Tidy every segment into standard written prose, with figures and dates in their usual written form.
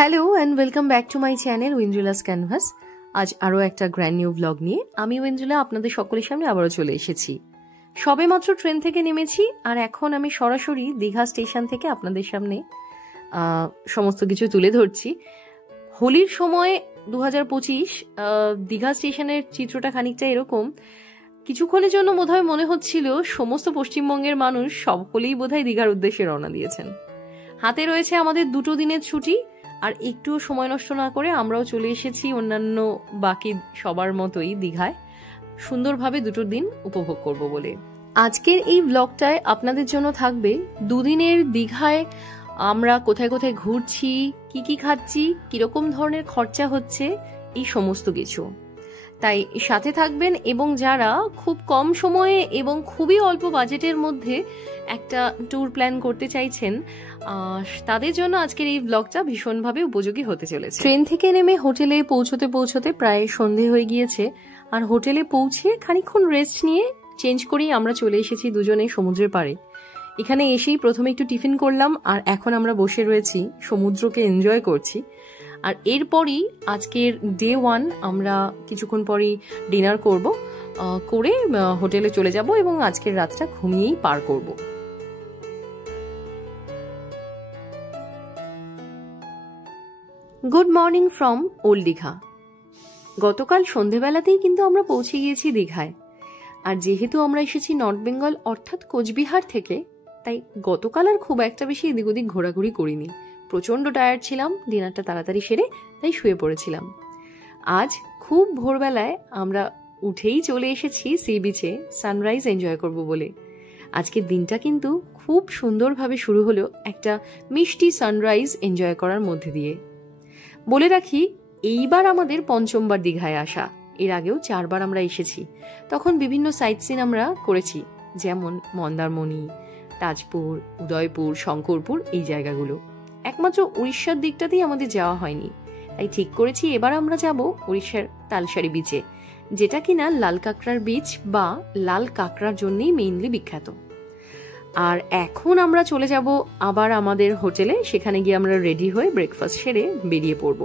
Hello and welcome back to my channel Oindrila's canvas. আজ আরও একটা গ্র্যান্ড নিউ ব্লগ নিয়ে আমি উইন্দ্রিলা আপনাদের সকলের সামনে আবারও চলে এসেছি। সবে মাত্র ট্রেন থেকে নেমেছি আর এখন আমি সরাসরি দীঘা স্টেশন থেকে আপনাদের সামনে সমস্ত কিছু তুলে ধরছি। হোলির সময় 2025 দীঘা স্টেশনের চিত্রটা খানিকটা এরকম। কিছুক্ষণের জন্য বোধহয় মনে হচ্ছিল সমস্ত পশ্চিমবঙ্গের মানুষ সকলেই বোধহয় দীঘার উদ্দেশ্যে রওনা দিয়েছেন। হাতে রয়েছে আমাদের 2 দিনের ছুটি, আর একটুও সময় নষ্ট না করে আমরাও চলে এসেছি অন্যান্য বাকি সবার মতোই দীঘায় সুন্দরভাবে 2 দিন উপভোগ করব বলে। আজকের এই ব্লগটায় আপনাদের জন্য থাকবে 2 দিনের দীঘায় আমরা কোথায় কোথায় ঘুরছি, কি কি খাচ্ছি, কিরকম ধরনের খরচা হচ্ছে, এই সমস্ত কিছু। তাই সাথে থাকবেন, এবং যারা খুব কম সময়ে এবং খুবই অল্প বাজেটের মধ্যে একটা ট্যুর প্ল্যান করতে চাইছেন তাদের জন্য আজকের এই ব্লগটা ভীষণভাবে উপযোগী হতে চলেছে। ট্রেন থেকে নেমে হোটেলে পৌঁছতে প্রায় সন্ধে হয়ে গিয়েছে, আর হোটেলে পৌঁছে খানিকক্ষণ রেস্ট নিয়ে চেঞ্জ করেই আমরা চলে এসেছি দুজনে সমুদ্রের পাড়ে। এখানে এসেই প্রথমে একটু টিফিন করলাম, আর এখন আমরা বসে রয়েছি সমুদ্রকে এনজয় করছি। আর এরপরই আজকের ডে 1 আমরা কিছুক্ষণ পরেই ডিনার করে হোটেলে চলে যাব এবং আজকের রাতটা ঘুমিয়েই পার করব। Good morning from old Digha. গতকাল সন্ধেবেলাতেই কিন্তু আমরা পৌঁছে গিয়েছি দীঘায়। আর যেহেতু আমরা এসেছি নর্থ বেঙ্গল অর্থাৎ কোচবিহার থেকে, তাই গতকাল আর খুব একটা বেশি এদিক ওদিক ঘোরাঘুরি করিনি। প্রচণ্ড টায়ার্ড ছিলাম, ডিনারটা তাড়াতাড়ি সেরে তাই শুয়ে পড়েছিলাম। আজ খুব ভোরবেলায় আমরা উঠেই চলে এসেছি সি বিচে সানরাইজ এনজয় করব বলে। আজকের দিনটা কিন্তু খুব সুন্দরভাবে শুরু হলো একটা মিষ্টি সানরাইজ এনজয় করার মধ্যে দিয়ে। বলে রাখি, এইবার আমাদের 5বার দীঘায় আসা। এর আগেও 4বার আমরা এসেছি। তখন বিভিন্ন সাইট সিন আমরা করেছি, যেমন মন্দারমণি, তাজপুর, উদয়পুর, শঙ্করপুর, এই জায়গাগুলো। একমাত্র উড়িষ্যার দিকটাতেই আমাদের যাওয়া হয়নি। তাই ঠিক করেছি এবার আমরা যাব উড়িষ্যার তালসারি বিচে, যেটা কিনা লাল কাঁকড়ার বিচ বা লাল কাঁকড়ার জন্যই মেইনলি বিখ্যাত। আর এখন আমরা চলে যাব আবার আমাদের হোটেলে, সেখানে গিয়ে আমরা রেডি হয়ে ব্রেকফাস্ট সেরে বেরিয়ে পড়ব।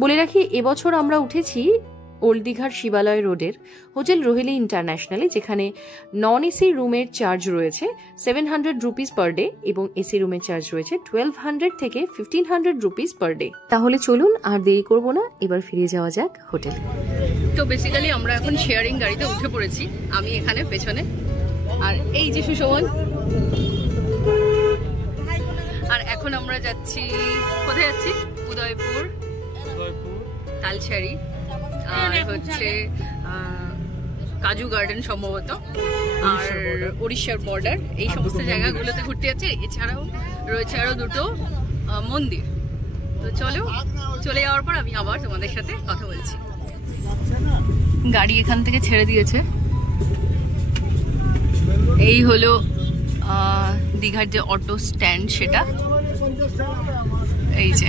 বলে রাখি, এবছর আমরা উঠেছি ওল্ড দীঘার শিবালয় রোডের হোটেল রোহিলি ইন্টারন্যাশনালে, যেখানে নন এসি রুমের চার্জ রয়েছে 700 রুপিস পার ডে এবং এসি রুমের চার্জ রয়েছে 1200 থেকে 1500 রুপিস পার ডে। তাহলে চলুন আর দেরি করব না, এবার ফিরে যাওয়া যাক হোটেলে। তো বেসিক্যালি আমরা এখন শেয়ারিং গাড়িতে উঠে পড়েছি, আমি এখানে পেছনে, আর এই যে সুশোভন। আর এখন আমরা যাচ্ছি, কোথায় যাচ্ছি? উদয়পুর, তালসারি, আর হচ্ছে কাজু গার্ডেন সম্ভবত, আর উড়িষ্যার বর্ডার, এই সমস্ত জায়গাগুলোতে ঘুরতে যাচ্ছে। এছাড়াও রয়েছে আরো 2টো মন্দির। তো চলে যাওয়ার পর আমি আবার তোমাদের সাথে কথা বলছি। গাড়ি এখান থেকে ছেড়ে দিয়েছে। এই হলো দীঘার যে অটো স্ট্যান্ড, সেটা এই যে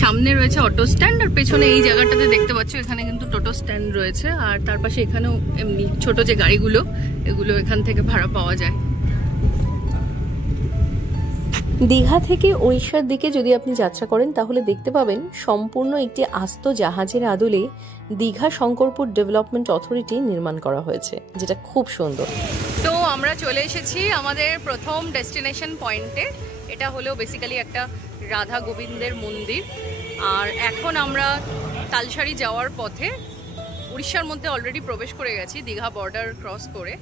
সামনে রয়েছে অটো স্ট্যান্ড, আর পেছনে এই জায়গাটাতে দেখতে পাচ্ছ এখানে কিন্তু টোটো স্ট্যান্ড রয়েছে। আর তার পাশে এখানেও এমনি ছোট যে গাড়িগুলো, এগুলো এখান থেকে ভাড়া পাওয়া যায়। দীঘা থেকে উড়িষ্যার দিকে যদি আপনি যাত্রা করেন তাহলে দেখতে পাবেন সম্পূর্ণ একটি আস্ত জাহাজের আদলে দীঘা শঙ্করপুর ডেভেলপমেন্ট অথরিটি নির্মাণ করা হয়েছে, যেটা খুব সুন্দর। তো আমরা চলে এসেছি আমাদের প্রথম ডেস্টিনেশন পয়েন্টে। এটা হলো বেসিক্যালি একটা রাধা গোবিন্দের মন্দির। আর এখন আমরা তালসারি যাওয়ার পথে উড়িষ্যার মধ্যে অলরেডি প্রবেশ করে গেছি, দীঘা বর্ডার ক্রস করে।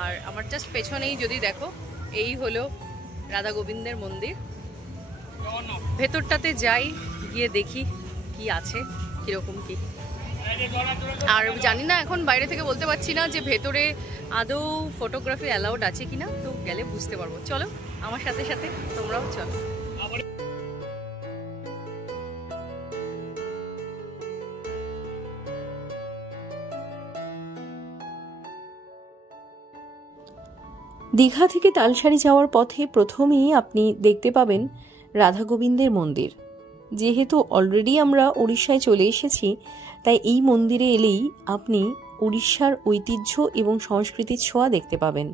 আর আমার জাস্ট পেছনেই যদি দেখো, এই হলো রাধা গোবিন্দের মন্দির। ভেতরটাতে যাই, গিয়ে দেখি কি আছে, কিরকম কি। আর জানি না, এখন বাইরে থেকে বলতে পারছি না যে ভেতরে আদৌ ফটোগ্রাফি অ্যালাউড আছে কিনা, তো গেলে বুঝতে পারবো। চলো আমার সাথে সাথে তোমরাও চলো। দীঘা থেকে তালসারি যাওয়ার পথে প্রথমেই আপনি দেখতে পাবেন রাধা গোবিন্দের মন্দির। যেহেতু অলরেডি আমরা উড়িষ্যায় চলে এসেছি, তাই এই মন্দিরে এলেই আপনি উড়িষ্যার ঐতিহ্য এবং সংস্কৃতির ছোঁয়া দেখতে পাবেন।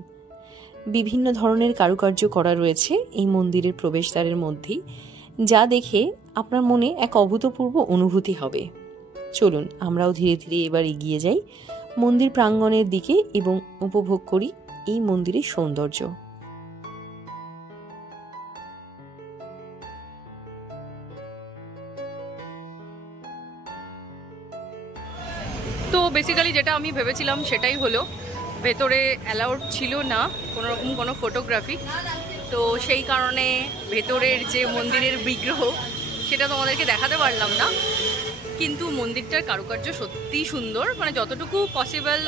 বিভিন্ন ধরনের কারুকার্য করা রয়েছে এই মন্দিরের প্রবেশদ্বারের মধ্যেই, যা দেখে আপনার মনে এক অভূতপূর্ব অনুভূতি হবে। চলুন আমরাও ধীরে ধীরে এবার এগিয়ে যাই মন্দির প্রাঙ্গণের দিকে এবং উপভোগ করি এই মন্দিরের সৌন্দর্য। তো বেসিক্যালি যেটা আমি ভেবেছিলাম সেটাই হলো, ভেতরে অ্যালাউড ছিল না কোনোরকম কোনো ফটোগ্রাফি। তো সেই কারণে ভেতরের যে মন্দিরের বিগ্রহ সেটা তোমাদেরকে দেখাতে পারলাম না, কিন্তু মন্দিরটার কারুকার্য সত্যিই সুন্দর, মানে যতটুকু পসিবল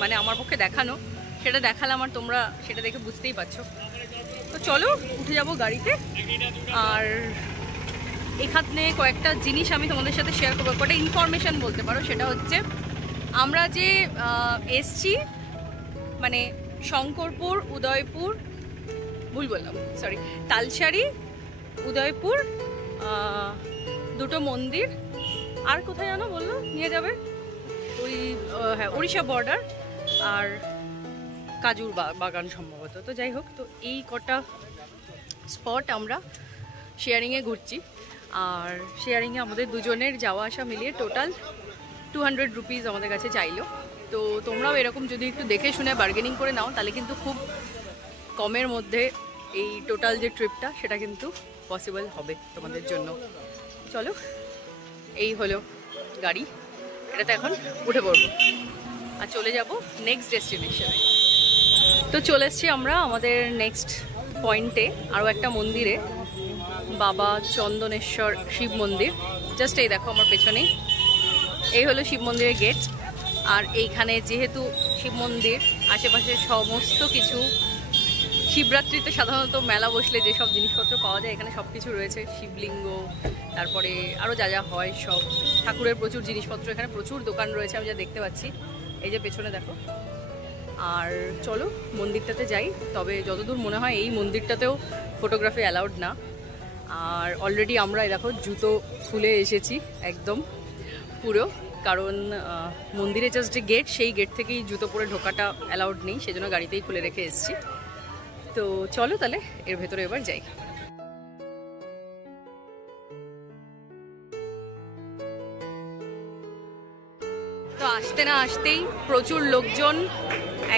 মানে আমার পক্ষে দেখানো সেটা দেখালাম, আর তোমরা সেটা দেখে বুঝতেই পারছো। তো চলো উঠে যাব গাড়িতে, আর এখানে কয়েকটা জিনিস আমি তোমাদের সাথে শেয়ার করবো, কয়েকটা ইনফরমেশান বলতে পারো। সেটা হচ্ছে আমরা যে এসছি মানে শঙ্করপুর, উদয়পুর, ভুল বললাম সরি, তালসারি, উদয়পুর, দুটো মন্দির, আর কোথায় জানো বললো নিয়ে যাবে, ওই হ্যাঁ উড়িষ্যা বর্ডার, আর কাজুর বাগান সম্ভবত। তো যাই হোক, তো এই কটা স্পট আমরা শেয়ারিংয়ে ঘুরছি, আর শেয়ারিংয়ে আমাদের দুজনের যাওয়া আসা মিলিয়ে টোটাল 200 রুপিস আমাদের কাছে চাইলো। তো তোমরাও এরকম যদি একটু দেখে শুনে বার্গেনিং করে নাও তাহলে কিন্তু খুব কমের মধ্যে এই টোটাল যে ট্রিপটা সেটা কিন্তু পসিবল হবে তোমাদের জন্য। চলো, এই হলো গাড়ি, এটাতে এখন উঠে পড়বো আর চলে যাব নেক্সট ডেস্টিনেশনে। তো চলে এসছি আমরা আমাদের নেক্সট পয়েন্টে, আরও একটা মন্দিরে, বাবা চন্দনেশ্বর শিব মন্দির। জাস্ট এই দেখো আমার পেছনেই, এই হলো শিব মন্দিরের গেট। আর এইখানে যেহেতু শিব মন্দির, আশেপাশে সমস্ত কিছু, শিবরাত্রিতে সাধারণত মেলা বসলে যেসব জিনিসপত্র পাওয়া যায় এখানে সব কিছু রয়েছে, শিবলিঙ্গ, তারপরে আরও যা যা হয় সব ঠাকুরের প্রচুর জিনিসপত্র, এখানে প্রচুর দোকান রয়েছে আমি যা দেখতে পাচ্ছি, এই যে পেছনে দেখো। আর চলো মন্দিরটাতে যাই, তবে যতদূর মনে হয় এই মন্দিরটাতেও ফটোগ্রাফি অ্যালাউড না। আর অলরেডি আমরা দেখো জুতো খুলে এসেছি একদম পুরো, কারণ মন্দিরে জাস্ট যে গেট, সেই গেট থেকেই জুতো পরে ঢোকাটা অ্যালাউড নেই, সেজন্য গাড়িতেই খুলে রেখে এসেছি। তো চলো তাহলে এর ভেতরে এবার যাই। তো আসতে না আসতেই প্রচুর লোকজন,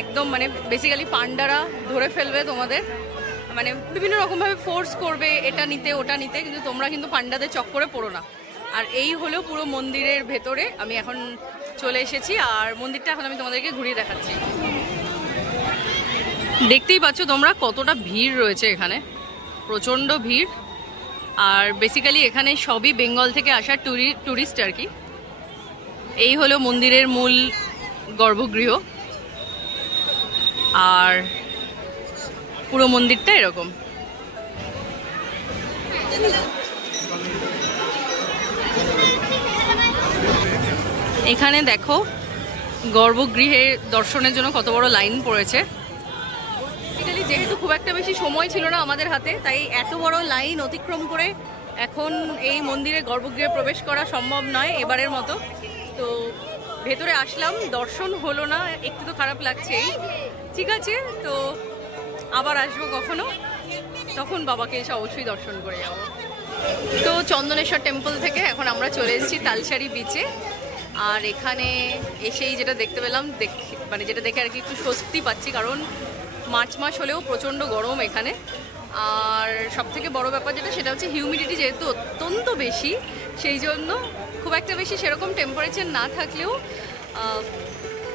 একদম মানে বেসিক্যালি পান্ডারা ধরে ফেলবে তোমাদের, মানে বিভিন্ন রকমভাবে ফোর্স করবে এটা নিতে ওটা নিতে, কিন্তু তোমরা কিন্তু পান্ডাদের চক্করে পড়ো না। আর এই হলো পুরো মন্দিরের ভেতরে, আমি এখন চলে এসেছি আর মন্দিরটা এখন আমি তোমাদেরকে ঘুরিয়ে দেখাচ্ছি। দেখতেই পাচ্ছ তোমরা কতটা ভিড় রয়েছে এখানে, প্রচণ্ড ভিড়। আর বেসিক্যালি এখানে সবই বেঙ্গল থেকে আসা ট্যুরিস্ট আর কি। এই হলো মন্দিরের মূল গর্ভগৃহ, আর পুরো মন্দিরটা এরকম। এখানে দেখো গর্ভগৃহে দর্শনের জন্য কত বড় লাইন পড়েছে। বেসিক্যালি যেহেতু খুব একটা বেশি সময় ছিল না আমাদের হাতে, তাই এত বড় লাইন অতিক্রম করে এখন এই মন্দিরে গর্ভগৃহে প্রবেশ করা সম্ভব নয় এবারের মতো। তো ভেতরে আসলাম, দর্শন হলো না, একটু তো খারাপ লাগছেই। ঠিক আছে, তো আবার আসবো কখনো, তখন বাবাকে এসে অবশ্যই দর্শন করে যাব। তো চন্দনেশ্বর টেম্পল থেকে এখন আমরা চলে এসেছি তালসারি বিচে। আর এখানে এসেই যেটা দেখতে পেলাম, মানে যেটা দেখে আর কি একটু স্বস্তি পাচ্ছি, কারণ মার্চ মাস হলেও প্রচণ্ড গরম এখানে। আর সবথেকে বড় ব্যাপার যেটা, সেটা হচ্ছে হিউমিডিটি যেহেতু অত্যন্ত বেশি, সেই জন্য খুব একটা বেশি সেরকম টেম্পারেচার না থাকলেও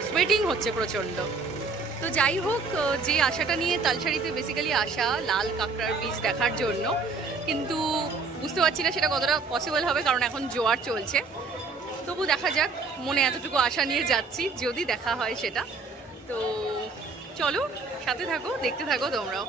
সোয়েটিং হচ্ছে প্রচণ্ড। তো যাই হোক, যে আশাটা নিয়ে তালসারিতে বেসিক্যালি আসা লাল কাঁকড়ার বীজ দেখার জন্য, কিন্তু বুঝতে পারছি না সেটা কতটা পসিবল হবে, কারণ এখন জোয়ার চলছে। তবু দেখা যাক, মনে এতটুকু আশা নিয়ে যাচ্ছি, যদি দেখা হয় সেটা। তো চলো সাথে থাকো, দেখতে থাকো তোমরাও।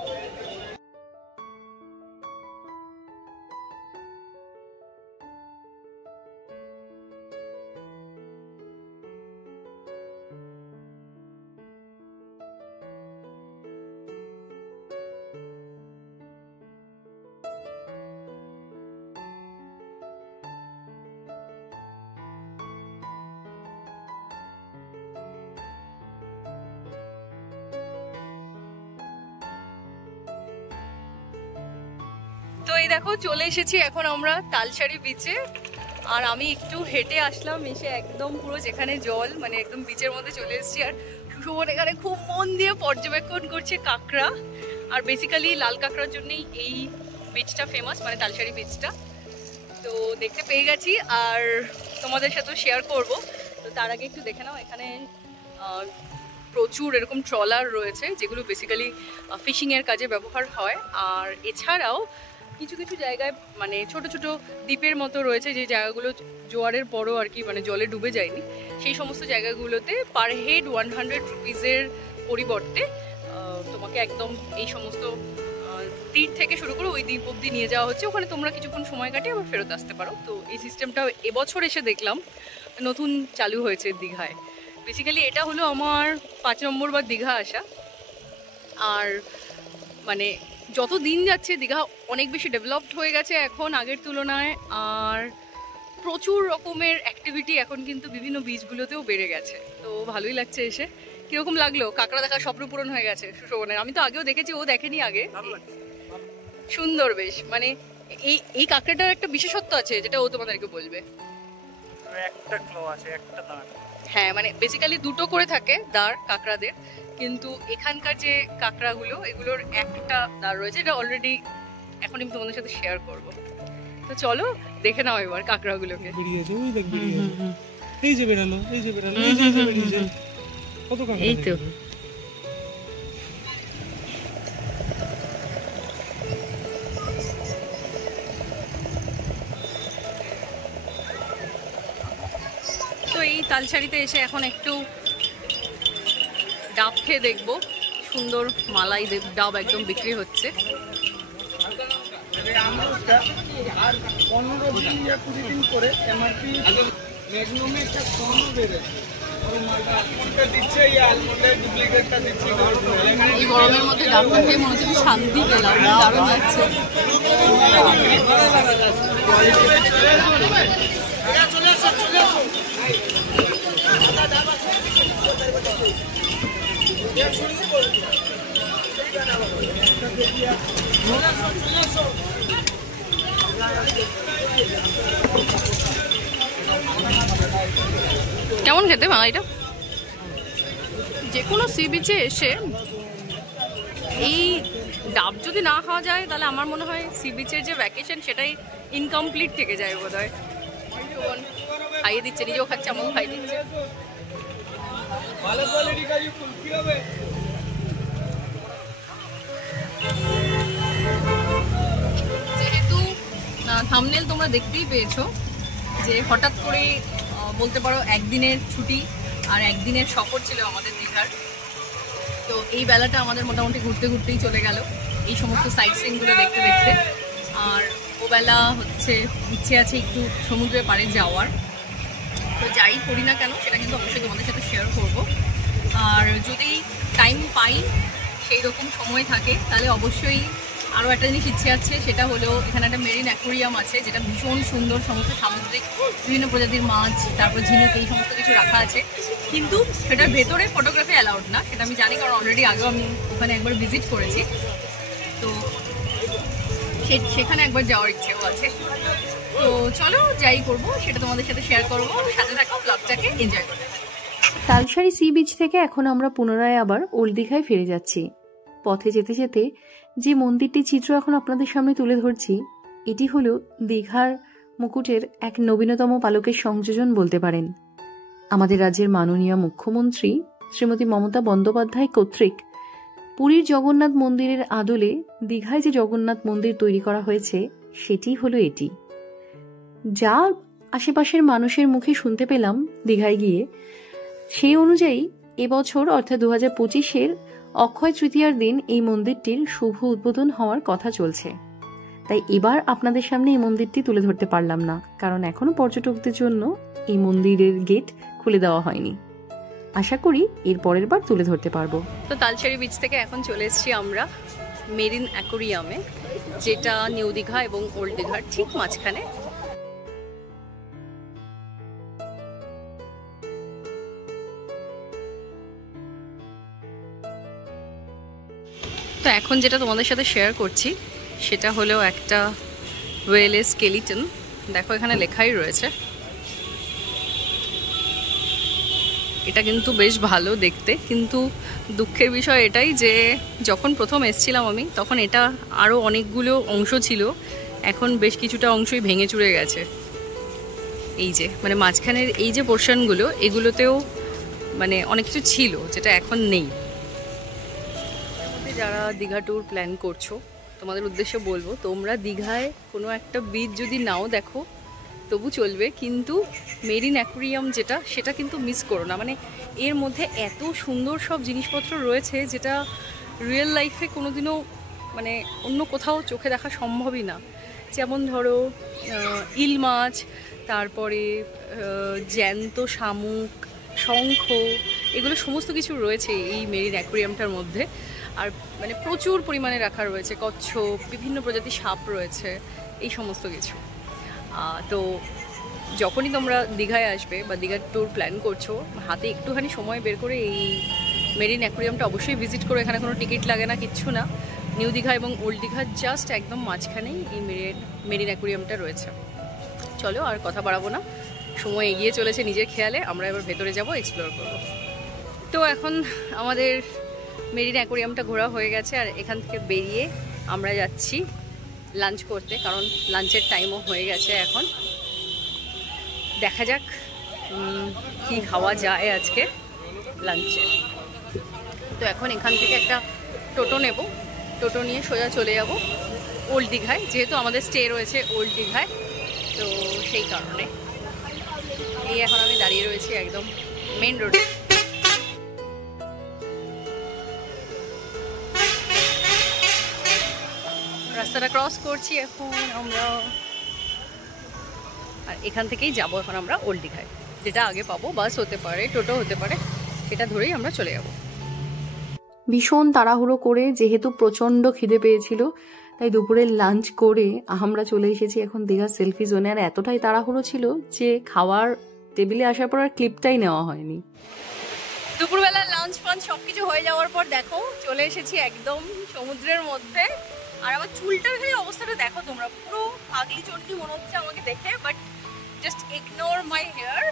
তো এই দেখো চলে এসেছি এখন আমরা তালসারি বিচে। আর আমি একটু হেঁটে আসলাম, এসে একদম পুরো যেখানে জল মানে একদম বিচের মধ্যে চলে এসেছি। আর সুশোভন এখানে খুব মন দিয়ে পর্যবেক্ষণ করছে কাঁকড়া। আর বেসিক্যালি লাল কাঁকড়ার জন্যই এই বিচটা ফেমাস, মানে তালসারি বিচটা। তো দেখতে পেয়ে গেছি আর তোমাদের সাথেও শেয়ার করব। তো তার আগে একটু দেখে নাও, এখানে প্রচুর এরকম ট্রলার রয়েছে যেগুলো বেসিক্যালি ফিশিংয়ের কাজে ব্যবহার হয়। আর এছাড়াও কিছু কিছু জায়গায় মানে ছোট ছোট দ্বীপের মতো রয়েছে, যে জায়গাগুলো জোয়ারের পরও আর কি মানে জলে ডুবে যায়নি। সেই সমস্ত জায়গাগুলোতে পার হেড 100 রুপিসের পরিবর্তে তোমাকে একদম এই সমস্ত তীর থেকে শুরু করে ওই দ্বীপ অব্দি নিয়ে যাওয়া হচ্ছে। ওখানে তোমরা কিছুক্ষণ সময় কাটিয়ে আবার ফেরত আসতে পারো। তো এই সিস্টেমটা এবছর এসে দেখলাম নতুন চালু হয়েছে দীঘায়। বেসিক্যালি এটা হলো আমার 5 নম্বর বার দীঘা আসা। আর মানে যত দিন যাচ্ছে দীঘা অনেক বেশি ডেভেলপড হয়ে গেছে এখন আগের তুলনায়। আর প্রচুর রকমের অ্যাক্টিভিটি এখন কিন্তু বিভিন্ন বিচগুলোতেও বেড়ে গেছে। তো ভালোই লাগছে এসে। কিরকম লাগলো? কাঁকড়া দেখা স্বপ্ন পূরণ হয়ে গেছে সুশোভনের। আমি তো আগেও দেখেছি, ও দেখেনি আগে। সুন্দর বেশ, মানে এই কাঁকড়াটার একটা বিশেষত্ব আছে যেটা ও তোমাদেরকে বলবে। একটা ক্লো আছে, একটা দাঁড়। হ্যাঁ, মানে বেসিক্যালি দুটো করে থাকে দাঁড় কাঁকড়াদের, কিন্তু এখানকার যে কাঁকড়াগুলো এগুলোর একটা দাঁড় রয়েছে, এটা অলরেডি এখন আমি তোমাদের সাথে শেয়ার করব। তো চলো দেখে নাও এবার কাঁকড়াগুলোকে। বেরিয়েছে, ওই দেখ বেরিয়েছে, এই যে বেরালো, এই যে বেরালো, এই যে বেরিয়েছে। কত কাঁকড়া! এই তো তো এই তালসারিতে এসে এখন একটু ডাব খেয়ে দেখবো। সুন্দর মালাই ডাব একদম বিক্রি হচ্ছে। আর 15 দিন या 20 দিন করে এমআরপি ম্যাগনামে একটা কম বেড়েছে। এই গরমের মধ্যে ডাবটা খেয়ে মনে হচ্ছে শান্তি পেলাম, দারুণ লাগছে। কেমন খেতে মালাইটা? যে কোনো সি বিচে এসে এই ডাব যদি না খাওয়া যায় তাহলে আমার মনে হয় সি বিচের যে ভ্যাকেশন সেটাই ইনকমপ্লিট থেকে যায় বোধ হয়। খাইয়ে দিচ্ছে, নিজেও খাচ্ছে, আমাকেও খাইয়ে দিচ্ছে। যেহেতু থাম্বনেল তোমরা দেখতেই পেয়েছো যে হঠাৎ করে বলতে পারো একদিনের ছুটি আর একদিনের সফর ছিল আমাদের দীঘার। তো এই বেলাটা আমাদের মোটামুটি ঘুরতে ঘুরতেই চলে গেল, এই সমস্ত সাইট সিনগুলো দেখতে দেখতে। আর ও বেলা হচ্ছে ইচ্ছে আছে একটু সমুদ্রের পাড়ে যাওয়ার। তো যাই করি না কেন সেটা কিন্তু অবশ্যই তোমাদের সাথে শেয়ার করব। আর যদি টাইম পাই, সেই রকম সময় থাকে, তাহলে অবশ্যই আরও একটা জিনিস ইচ্ছে আছে, সেটা হলো এখানে একটা মেরিন অ্যাকোরিয়াম আছে যেটা ভীষণ সুন্দর, সমস্ত সামুদ্রিক বিভিন্ন প্রজাতির মাছ, তারপর ঝিনুক, এই সমস্ত কিছু রাখা আছে। কিন্তু সেটার ভেতরে ফটোগ্রাফি অ্যালাউড না, সেটা আমি জানি, কারণ অলরেডি আগেও আমি ওখানে একবার ভিজিট করেছি। তো সেখানে একবার যাওয়ার ইচ্ছেও আছে। তো চলো যাই করব সেটা তোমাদের সাথে শেয়ার করবো। সাথে থাকো, ব্লগটাকে এনজয় করতে থাকো। তালসারি সি বিচ থেকে এখন আমরা পুনরায় আবার ওল্ড দীঘায় ফিরে যাচ্ছি। পথে যেতে যেতে যে মন্দিরটি চিত্র এখন আপনাদের সামনে তুলে ধরছি, এটি হলো দীঘার মুকুটের এক নবীনতম পালকের সংযোজন বলতে পারেন। আমাদের রাজ্যের মাননীয় মুখ্যমন্ত্রী শ্রীমতী মমতা বন্দ্যোপাধ্যায় কর্তৃক পুরীর জগন্নাথ মন্দিরের আদলে দীঘায় যে জগন্নাথ মন্দির তৈরি করা হয়েছে সেটি হলো এটি। যা আশেপাশের মানুষের মুখে শুনতে পেলাম দীঘায় গিয়ে, সেই অনুযায়ী এবছর অর্থাৎ 2025-এর অক্ষয় তৃতীয়ার দিন এই মন্দিরটির শুভ উদ্বোধন হওয়ার কথা চলছে। তাই এবার আপনাদের সামনে এই মন্দিরটি তুলে ধরতে পারলাম না, কারণ এখনো পর্যটকদের জন্য এই মন্দিরের গেট খুলে দেওয়া হয়নি। আশা করি এর পরের বার তুলে ধরতে পারবো। তো তালসারি বিচ থেকে এখন চলে এসেছি আমরা মেরিন অ্যাকোরিয়ামে, যেটা নিউ দীঘা এবং ওল্ড দীঘার ঠিক মাঝখানে। তো এখন যেটা তোমাদের সাথে শেয়ার করছি সেটা হলো একটা ওয়েলের স্কেলিটন। দেখো এখানে লেখাই রয়েছে। এটা কিন্তু বেশ ভালো দেখতে, কিন্তু দুঃখের বিষয় এটাই যে যখন প্রথম এসেছিলাম আমি তখন এটা আরও অনেকগুলো অংশ ছিল, এখন বেশ কিছুটা অংশই ভেঙে চুরে গেছে। এই যে মানে মাঝখানের এই যে পোর্শনগুলো, এগুলোতেও মানে অনেক কিছু ছিল যেটা এখন নেই। যারা দীঘা ট্যুর প্ল্যান করছো, তোমাদের উদ্দেশ্যে বলবো, তোমরা দীঘায় কোনো একটা বিচ যদি নাও দেখো তবু চলবে, কিন্তু মেরিন অ্যাকুয়ারিয়াম যেটা, সেটা কিন্তু মিস করো না। মানে এর মধ্যে এত সুন্দর সব জিনিসপত্র রয়েছে যেটা রিয়েল লাইফে কোনোদিনও মানে অন্য কোথাও চোখে দেখা সম্ভবই না। যেমন ধরো ইল মাছ, তারপরে জ্যান্ত শামুক, শঙ্খ, এগুলো সমস্ত কিছু রয়েছে এই মেরিন অ্যাকুয়ারিয়ামটার মধ্যে। আর মানে প্রচুর পরিমাণে রাখা রয়েছে কচ্ছপ, বিভিন্ন প্রজাতির সাপ রয়েছে, এই সমস্ত কিছু। তো যখনই তোমরা দীঘায় আসবে বা দীঘার ট্যুর প্ল্যান করছো, হাতে একটুখানি সময় বের করে এই মেরিন অ্যাকুয়ারিয়ামটা অবশ্যই ভিজিট করো। এখানে কোনো টিকিট লাগে না, কিচ্ছু না। নিউ দীঘা এবং ওল্ড দীঘা জাস্ট একদম মাঝখানেই এই মেরিন অ্যাকুয়ারিয়ামটা রয়েছে। চলো আর কথা বাড়াবো না, সময় এগিয়ে চলেছে নিজের খেয়ালে। আমরা এবার ভেতরে যাব, এক্সপ্লোর করব। তো এখন আমাদের মেরিন অ্যাকুয়ারিয়ামটা ঘোরা হয়ে গেছে, আর এখান থেকে বেরিয়ে আমরা যাচ্ছি লাঞ্চ করতে, কারণ লাঞ্চের টাইমও হয়ে গেছে এখন। দেখা যাক কি খাওয়া যায় আজকে লাঞ্চে। তো এখন এখান থেকে একটা টোটো নেব, টোটো নিয়ে সোজা চলে যাব ওল্ড দীঘায়, যেহেতু আমাদের স্টে রয়েছে ওল্ড দীঘায়, তো সেই কারণে এই এখন আমি দাঁড়িয়ে রয়েছি একদম মেন রোডে। রাস্তাটা ক্রস করছি এখন আমরা, আর এখান থেকেই যাব এখন আমরা ওল্ড দীঘায়। যেটা আগে পাবো, বাস হতে পারে, টোটো হতে পারে, সেটা ধরেই আমরা চলে যাব। ভীষণ তাড়াহুড়ো করে, যেহেতু প্রচণ্ড খিদে পেয়েছিল, তাই দুপুরের লাঞ্চ করে আমরা চলে এসেছি এখন দীঘার সেলফি জোনে। আর এতটাই তাড়াহুড়ো ছিল যে খাওয়ার টেবিলে আসার পর আর ক্লিপটাই নেওয়া হয়নি। দুপুরবেলা লাঞ্চ ফাঞ্চ সবকিছু হয়ে যাওয়ার পর দেখো চলে এসেছি একদম সমুদ্রের মধ্যে। আর আমার চুলটার খালি অবস্থাটা দেখো তোমরা, পুরো আগলি চন্ডি মনে হচ্ছে আমাকে দেখে, but just ignore my hair.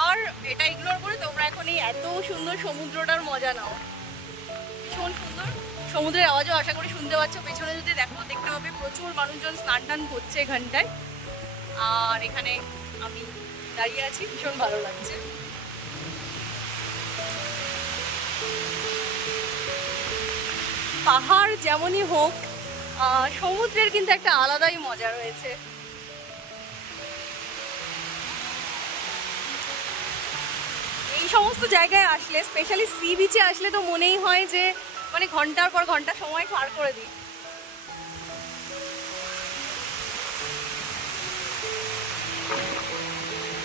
আর এটা ইগনোর করে তোমরা এখন এই এত সুন্দর সমুদ্রটার মজা নাও। ভীষণ সুন্দর, সমুদ্রের আওয়াজও আশা করি শুনতে পাচ্ছ। পেছনে যদি দেখো, দেখতে পাবে প্রচুর মানুষজন স্নান টান করছে এখানটায়। আর এখানে আমি দাঁড়িয়ে আছি, ভীষণ ভালো লাগছে। পাহাড় যেমনই হোক, সমুদ্রের কিন্তু একটা আলাদাই মজা রয়েছে। এই সমস্ত জায়গায় আসলে, স্পেশালি সি বিচে আসলে তো মনেই হয় যে মানে ঘন্টার পর ঘন্টা সময় পার করে দিই।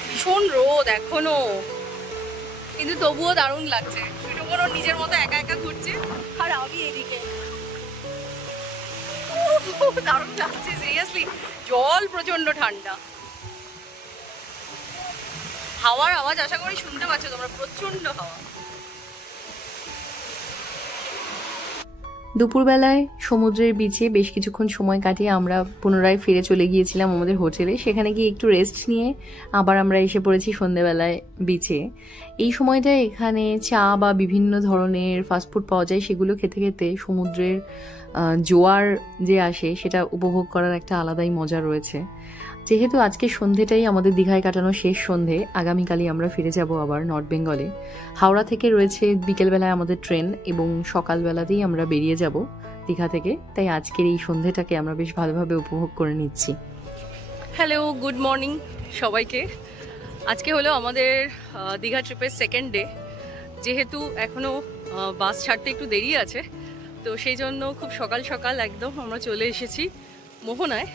ভীষণ রোদ এখনো, কিন্তু তবুও দারুণ লাগছে। সুযোগও নিজের মতো একা একা ঘুরছে, আর আমি এদিকে দারুণ লাগছে সিরিয়াসলি। জল প্রচন্ড ঠান্ডা, হাওয়ার আওয়াজ আশা করি শুনতে পাচ্ছ তোমরা, প্রচন্ড হাওয়া। দুপুরবেলায় সমুদ্রের বিচে বেশ কিছুক্ষণ সময় কাটিয়ে আমরা পুনরায় ফিরে চলে গিয়েছিলাম আমাদের হোটেলে। সেখানে গিয়ে একটু রেস্ট নিয়ে আবার আমরা এসে পড়েছি সন্ধ্যেবেলায় বিচে। এই সময়টায় এখানে চা বা বিভিন্ন ধরনের ফাস্টফুড পাওয়া যায়, সেগুলো খেতে খেতে সমুদ্রের জোয়ার যে আসে সেটা উপভোগ করার একটা আলাদাই মজা রয়েছে। যেহেতু আজকে সন্ধেটাই আমাদের দীঘায় কাটানো শেষ সন্ধে, আগামীকালই আমরা ফিরে যাব আবার নর্থ বেঙ্গলে। হাওড়া থেকে রয়েছে বিকেলবেলায় আমাদের ট্রেন, এবং সকালবেলাতেই আমরা বেরিয়ে যাব দীঘা থেকে। তাই আজকের এই সন্ধেটাকে আমরা বেশ ভালোভাবে উপভোগ করে নিচ্ছি। হ্যালো, গুড মর্নিং সবাইকে। আজকে হলো আমাদের দীঘা ট্রিপের সেকেন্ড ডে। যেহেতু এখনও বাস ছাড়তে একটু দেরি আছে, তো সেই জন্য খুব সকাল সকাল একদম আমরা চলে এসেছি মোহনায়।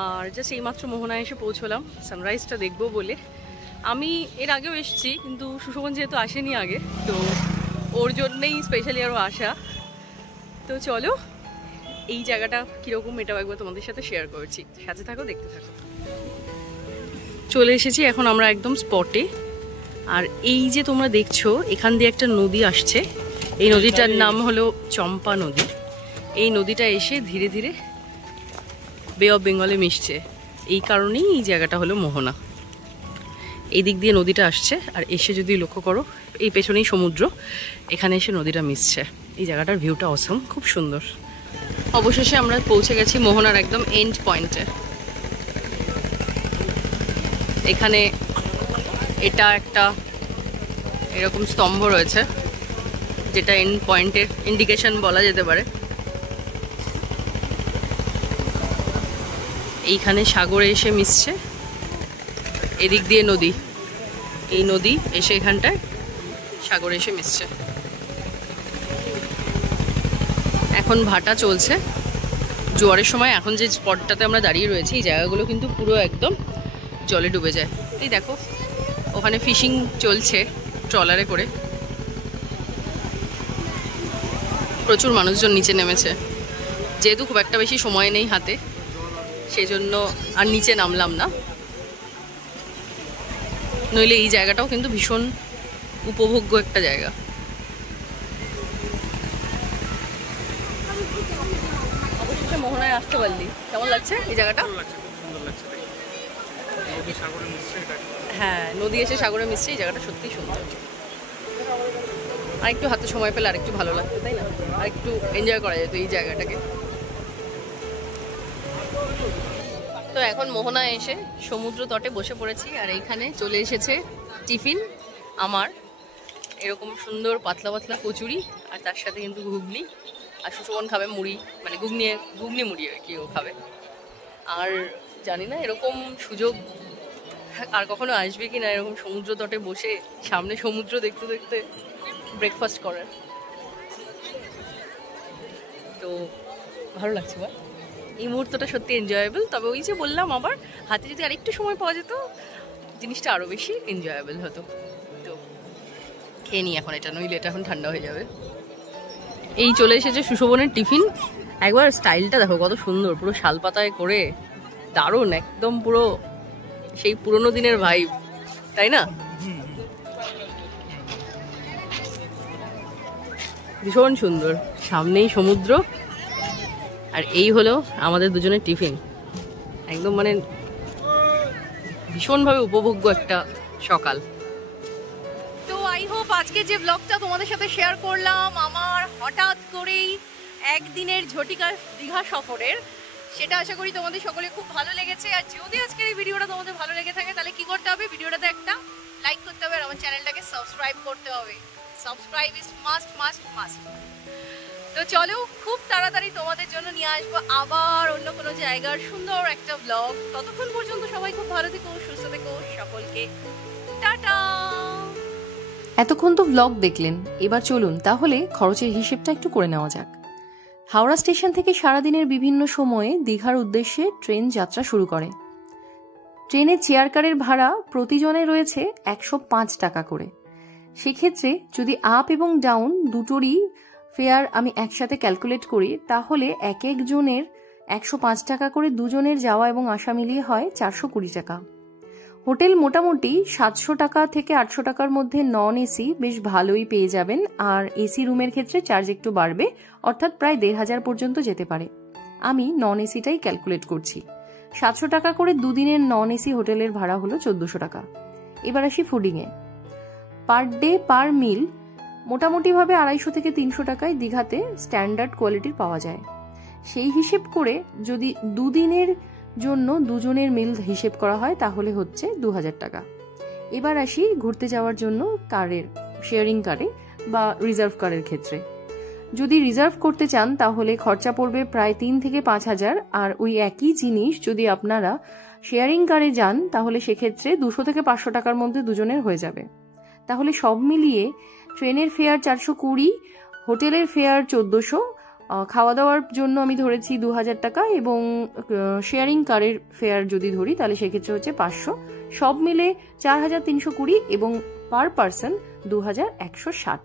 আর জাস্ট এইমাত্র মোহনায় এসে পৌঁছলাম সানরাইজটা দেখবো বলে। আমি এর আগেও এসেছি, কিন্তু সুশোভন যেহেতু আসেনি আগে, তো ওর জন্যেই স্পেশালি আরও আসা। তো চলো এই জায়গাটা কীরকম এটাও একবার তোমাদের সাথে শেয়ার করছি, সাথে থাকো, দেখতে থাকো। চলে এসেছি এখন আমরা একদম স্পটে। আর এই যে তোমরা দেখছো, এখান দিয়ে একটা নদী আসছে, এই নদীটার নাম হলো চম্পা নদী। এই নদীটা এসে ধীরে ধীরে বে অফ বেঙ্গলে মিশছে, এই কারণেই এই জায়গাটা হলো মোহনা। এই দিক দিয়ে নদীটা আসছে, আর এসে যদি লক্ষ্য করো এই পেছনেই সমুদ্র, এখানে এসে নদীটা মিশছে। এই জায়গাটার ভিউটা অসম, খুব সুন্দর। অবশেষে আমরা পৌঁছে গেছি মোহনার একদম এন্ড পয়েন্টে। এখানে এটা একটা এরকম স্তম্ভ রয়েছে, যেটা এন্ড পয়েন্টের ইন্ডিকেশন বলা যেতে পারে। এইখানে সাগরে এসে মিশছে, এদিক দিয়ে নদী, এই নদী এসে এখানটায় সাগরে এসে মিশছে। এখন ভাটা চলছে জোয়ারের সময়। এখন যে স্পটটাতে আমরা দাঁড়িয়ে রয়েছি, এই জায়গাগুলো কিন্তু পুরো একদম জলে ডুবে যায়। এই দেখো ওখানে ফিশিং চলছে ট্রলারে করে, প্রচুর মানুষজন নিচে নেমেছে। যেহেতু খুব একটা বেশি সময় নেই হাতে, সেই জন্য আর নিচে নামলাম না, নইলে এই জায়গাটাও কিন্তু ভীষণ উপভোগ্য একটা জায়গা। অবশেষে মোহনায় আসতে পারলি, কেমন লাগছে এই জায়গাটা? হ্যাঁ, নদী এসে সাগরে মিশছে, এই জায়গাটা সত্যিই সুন্দর। আর একটু হাতে সময় পেলে আরেকটু ভালো লাগতো, তাই না? আর একটু এনজয় করা যেত এই জায়গাটাকে। তো এখন মোহনায় এসে সমুদ্র তটে বসে পড়েছি, আর এইখানে চলে এসেছে টিফিন আমার। এরকম সুন্দর পাতলা পাতলা কচুরি, আর তার সাথে কিন্তু ঘুগনি, আর সুশোভন খাবে মুড়ি, মানে ঘুগনি মুড়ি আর কি ও খাবে। আর জানি না এরকম সুযোগ আর কখনো আসবে কি না, এরকম সমুদ্র তটে বসে সামনে সমুদ্র দেখতে দেখতে ব্রেকফাস্ট করার। তো ভালো লাগছে বা এই মুহূর্তটা সত্যি এনজয়েবল। তবে ওই যে বললাম, আবার হাতে যদি আরেকটু সময় পাওয়া যেত, জিনিসটা আরও বেশি এনজয়েবল হতো। তো খেয়ে নিই এখন এটা, নইলে এটা এখন ঠান্ডা হয়ে যাবে। এই চলে এসেছে সুশোভনের টিফিন। একবার স্টাইলটা দেখো কত সুন্দর, পুরো শালপাতায় করে, দারুণ, একদম পুরো সেই পুরোনো দিনের ভাইব, তাই না? ভীষণ সুন্দর, সামনেই সমুদ্র, আর এই হলো আমাদের দুজনের টিফিন। একদম মানে ভীষণভাবে উপভোগ্য একটা সকাল। তো আই হোপ আজকে যে ব্লগটা তোমাদের সাথে শেয়ার করলাম আমার হঠাৎ করেই একদিনের ঝটিকা দীঘা সফরের, সেটা আশা করি তোমাদের সকলে খুব ভালো লেগেছে। আর যদি আজকের এই ভিডিওটা তোমাদের ভালো লেগে থাকে, তাহলে কি করতে হবে? ভিডিওটাতে একটা লাইক করতে হবে, আর আমার চ্যানেলটাকে সাবস্ক্রাইব করতে হবে। Subscribe is must must must. তো চলো, খুব তাড়াতাড়ি তোমাদের জন্য নিয়ে আসবো আবার অন্য কোনো জায়গার সুন্দর একটা ব্লগ। ততক্ষণ পর্যন্ত সবাই খুব ভালো থেকো, সুস্থ থেকো, সকলকে টাটা। এতক্ষণ তো ব্লগ দেখলেন, এবার চলুন তাহলে খরচের হিসেবটা একটু করে নেওয়া যাক। হাওড়া স্টেশন থেকে সারাদিনের বিভিন্ন সময়ে দীঘার উদ্দেশ্যে ট্রেন যাত্রা শুরু করে। ট্রেনের চেয়ার কারের ভাড়া প্রতিজনে রয়েছে 105 টাকা করে। সেক্ষেত্রে যদি আপ এবং ডাউন দুটোরই ফেয়ার আমি একসাথে ক্যালকুলেট করি, তাহলে এক একজনের 105 টাকা করে, দুজনের যাওয়া এবং আসা মিলিয়ে হয় 420 টাকা। হোটেল মোটামুটি 700 টাকা থেকে 800 টাকার মধ্যে নন এসি বেশ ভালোই পেয়ে যাবেন, আর এসি রুমের ক্ষেত্রে চার্জ একটু বাড়বে, অর্থাৎ প্রায় 1500 পর্যন্ত যেতে পারে। আমি নন এসিটাই ক্যালকুলেট করছি। 700 টাকা করে দুদিনের নন এসি হোটেলের ভাড়া হলো 1400 টাকা। এবার আসি ফুডিংয়ে। পার ডে পার মিল মোটামুটিভাবে 250 থেকে 300 টাকায় দীঘাতে স্ট্যান্ডার্ড কোয়ালিটির পাওয়া যায়। সেই হিসেব করে যদি দুদিনের জন্য দুজনের মিল হিসেব করা হয়, তাহলে হচ্ছে 2000 টাকা। এবার আসি ঘুরতে যাওয়ার জন্য কারের, শেয়ারিং কারে বা রিজার্ভ কারের ক্ষেত্রে। যদি রিজার্ভ করতে চান তাহলে খরচা পড়বে প্রায় 3 থেকে 5000, আর ওই একই জিনিস যদি আপনারা শেয়ারিং কারে যান তাহলে সেক্ষেত্রে 200 থেকে 500 টাকার মধ্যে দুজনের হয়ে যাবে। তাহলে সব মিলিয়ে ট্রেনের ফেয়ার 420, হোটেলের ফেয়ার 1400, খাওয়া দাওয়ার জন্য আমি ধরেছি 2000 টাকা, এবং শেয়ারিং কারের ফেয়ার যদি ধরি তাহলে সেক্ষেত্রে হচ্ছে 500। সব মিলে 4320 এবং পার পার্সন 2160।